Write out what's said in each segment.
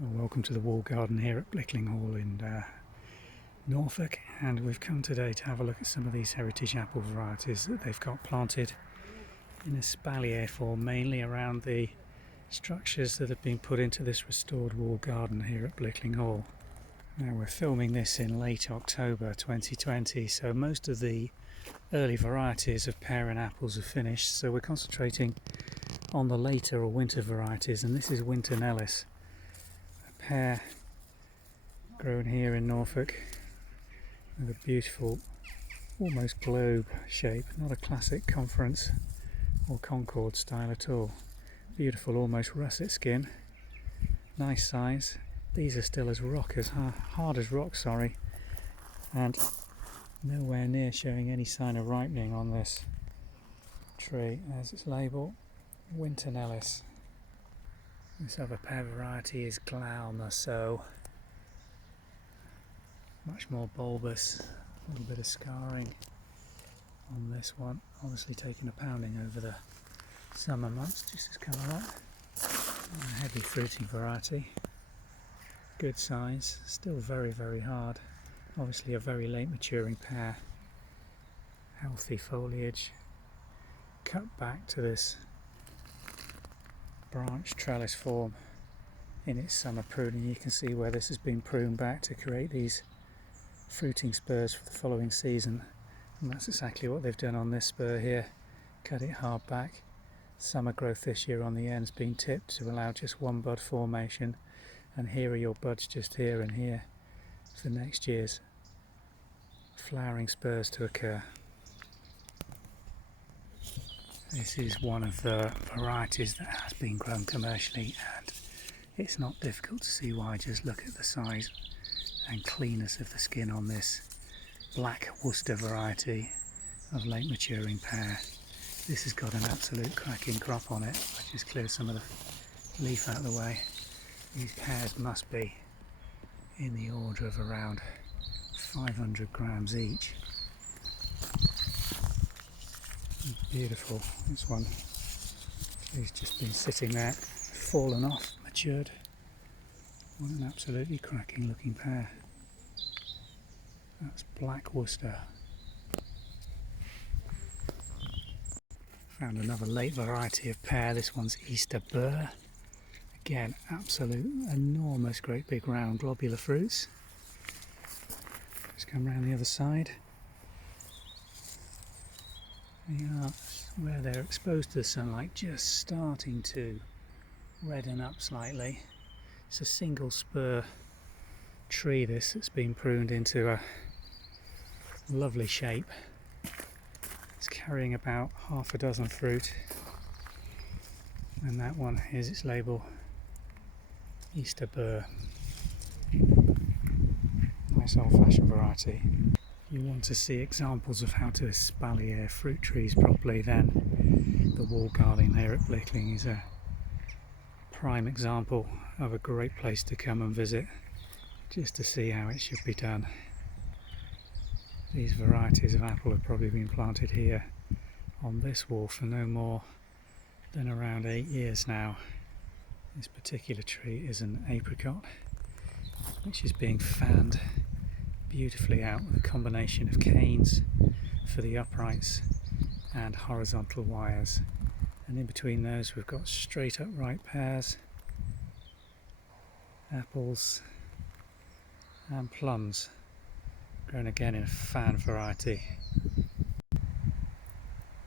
Well, welcome to the wall garden here at Blickling Hall in Norfolk, and we've come today to have a look at some of these heritage apple varieties that they've got planted in a espalier form, mainly around the structures that have been put into this restored wall garden here at Blickling Hall. Now we're filming this in late October 2020, so most of the early varieties of pear and apples are finished, so we're concentrating on the later or winter varieties, and this is winter Nellis, a pear grown here in Norfolk with a beautiful almost globe shape, not a classic conference or concord style at all. Beautiful almost russet skin, nice size. These are still as hard as rock, and nowhere near showing any sign of ripening on this tree. There's its label, winter Nellis. This other pear variety is Glau Musso, much more bulbous, a little bit of scarring on this one, obviously taking a pounding over the summer months just as come along. A heavy fruiting variety, good size, still very hard, obviously a very late maturing pear, healthy foliage, cut back to this branch trellis form in its summer pruning. You can see where this has been pruned back to create these fruiting spurs for the following season, and that's exactly what they've done on this spur here. Cut it hard back. Summer growth this year on the ends being tipped to allow just one bud formation, and here are your buds just here and here for next year's flowering spurs to occur. This is one of the varieties that has been grown commercially, and it's not difficult to see why. Just look at the size and cleanness of the skin on this black Worcester variety of late maturing pear. This has got an absolute cracking crop on it. I just clear some of the leaf out of the way. These pears must be in the order of around 500 grams each. Beautiful. This one has just been sitting there, fallen off, matured. What an absolutely cracking looking pear. That's black Worcester. Found another late variety of pear. This one's Easter Burr. Again, absolute enormous, great big round globular fruits. Let's come around the other side. They are, where they're exposed to the sunlight, just starting to redden up slightly. It's a single spur tree this that's been pruned into a lovely shape. It's carrying about half a dozen fruit, and that one is its label, Easter Burr. Nice old-fashioned variety. If you want to see examples of how to espalier fruit trees properly, then the wall garden here at Blickling is a prime example of a great place to come and visit, just to see how it should be done. These varieties of apple have probably been planted here on this wall for no more than around 8 years now. This particular tree is an apricot, which is being fanned beautifully out with a combination of canes for the uprights and horizontal wires, and in between those we've got straight upright pears, apples and plums, grown again in a fan variety.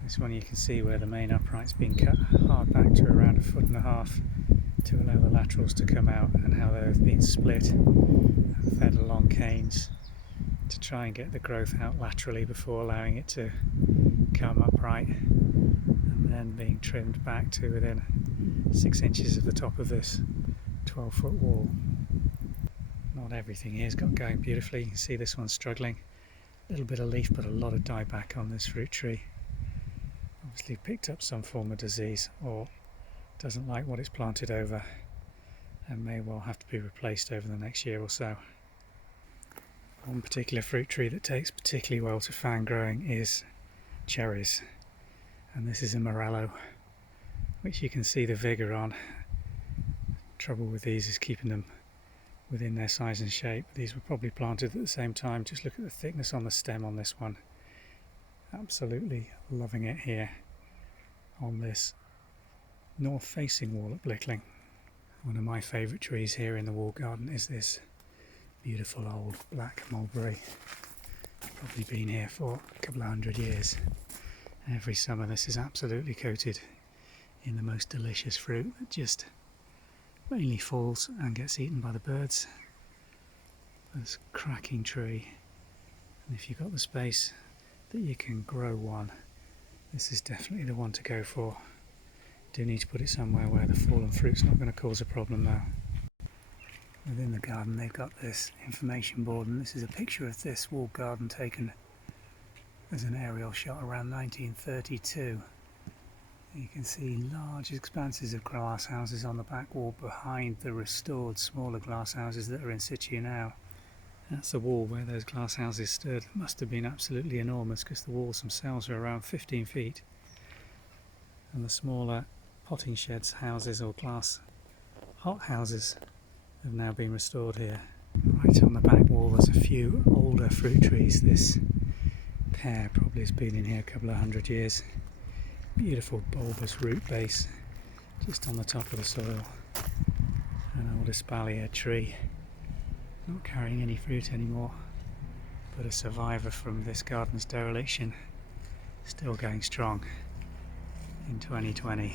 This one you can see where the main upright's been cut hard back to around 1.5 feet to allow the laterals to come out, and how they've been split and fed along canes to try and get the growth out laterally before allowing it to come upright, and then being trimmed back to within 6 inches of the top of this 12-foot wall. Not everything here's got going beautifully. You can see this one's struggling. A little bit of leaf, but a lot of dieback on this fruit tree. Obviously picked up some form of disease, or doesn't like what it's planted over, and may well have to be replaced over the next year or so. One particular fruit tree that takes particularly well to fan growing is cherries, and this is a morello, which you can see the vigour on. Trouble with these is keeping them within their size and shape. These were probably planted at the same time. Just look at the thickness on the stem on this one. Absolutely loving it here on this north facing wall at Blickling. One of my favourite trees here in the wall garden is this beautiful old black mulberry. Probably been here for a couple of 100 years. Every summer this is absolutely coated in the most delicious fruit that just mainly falls and gets eaten by the birds. This cracking tree, and if you've got the space that you can grow one, this is definitely the one to go for. Do need to put it somewhere where the fallen fruit's not going to cause a problem now. Within the garden they've got this information board, and this is a picture of this walled garden taken as an aerial shot around 1932. You can see large expanses of glass houses on the back wall behind the restored smaller glass houses that are in situ now. That's the wall where those glass houses stood. It must have been absolutely enormous because the walls themselves are around 15 feet. And the smaller potting sheds houses or glass hot houses have now been restored here. Right on the back wall there's a few older fruit trees. This pear probably has been in here a couple of 100 years. Beautiful bulbous root base just on the top of the soil. An old espalier tree, not carrying any fruit anymore, but a survivor from this garden's dereliction, still going strong in 2020.